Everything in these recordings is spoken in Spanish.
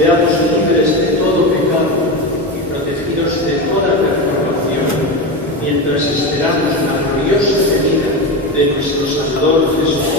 seamos libres de todo pecado y protegidos de toda perturbación, mientras esperamos la gloriosa venida de nuestro Salvador Jesucristo.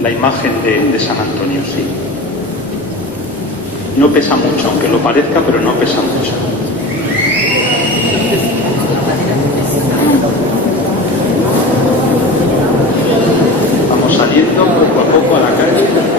La imagen de San Antonio, sí. No pesa mucho, aunque lo parezca, pero no pesa mucho. Vamos saliendo poco a poco a la calle.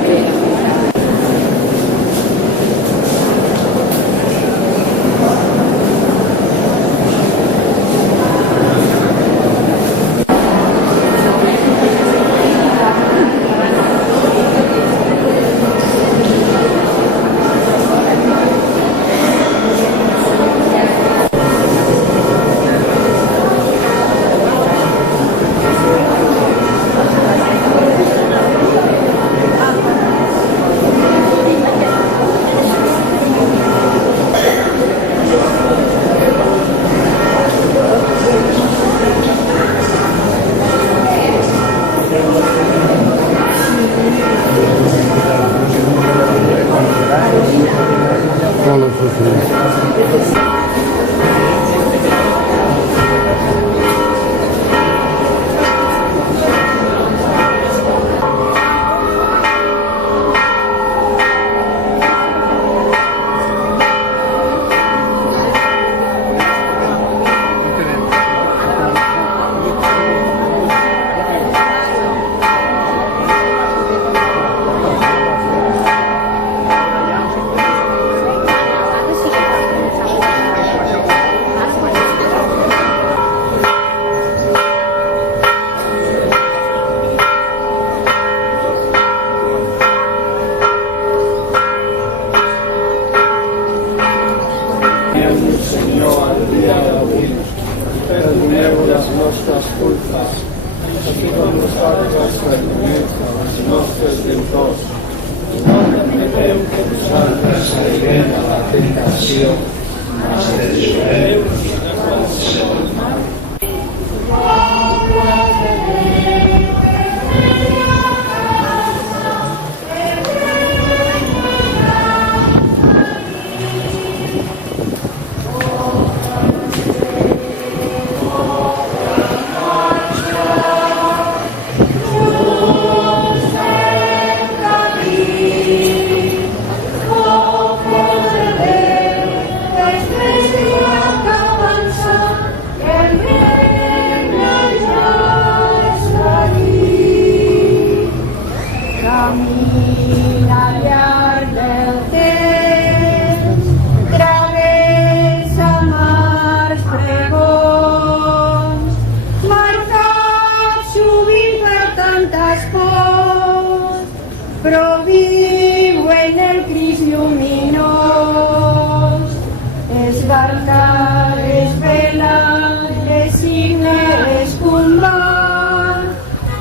altares, velas, cines, combat,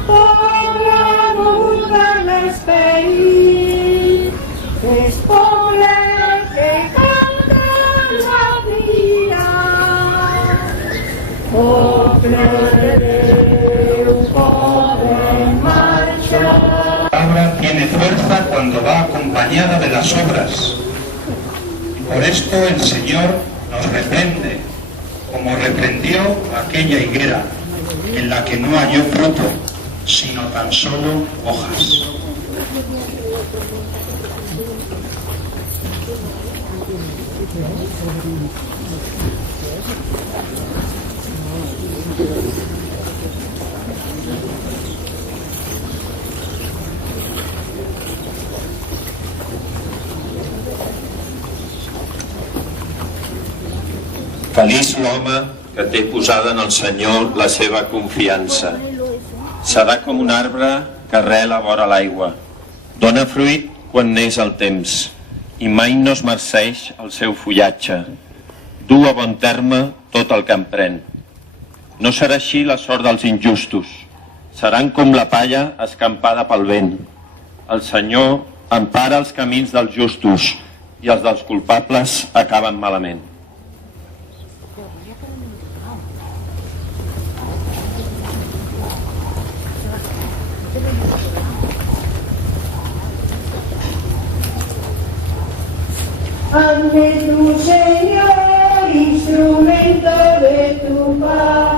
para divulgar l'esperit, és poble que canta la vida. Poble de Déu, poden marxar. La palabra tiene fuerza cuando va acompañada de las obras. Por esto el Señor nos reprende, como reprendió aquella higuera en la que no halló fruto, sino tan solo hojas. Feliç l'home que té posada en el Senyor la seva confiança. Serà com un arbre que arrela vora l'aigua. Dóna fruit quan neix el temps i mai no es marceix el seu fullatge. Du a bon terme tot el que emprèn. No serà així la sort dels injustos. Seran com la palla escampada pel vent. El Senyor empara els camins dels justos i els dels culpables acaben malament. Hazme tu, Señor, instrumento de tu paz.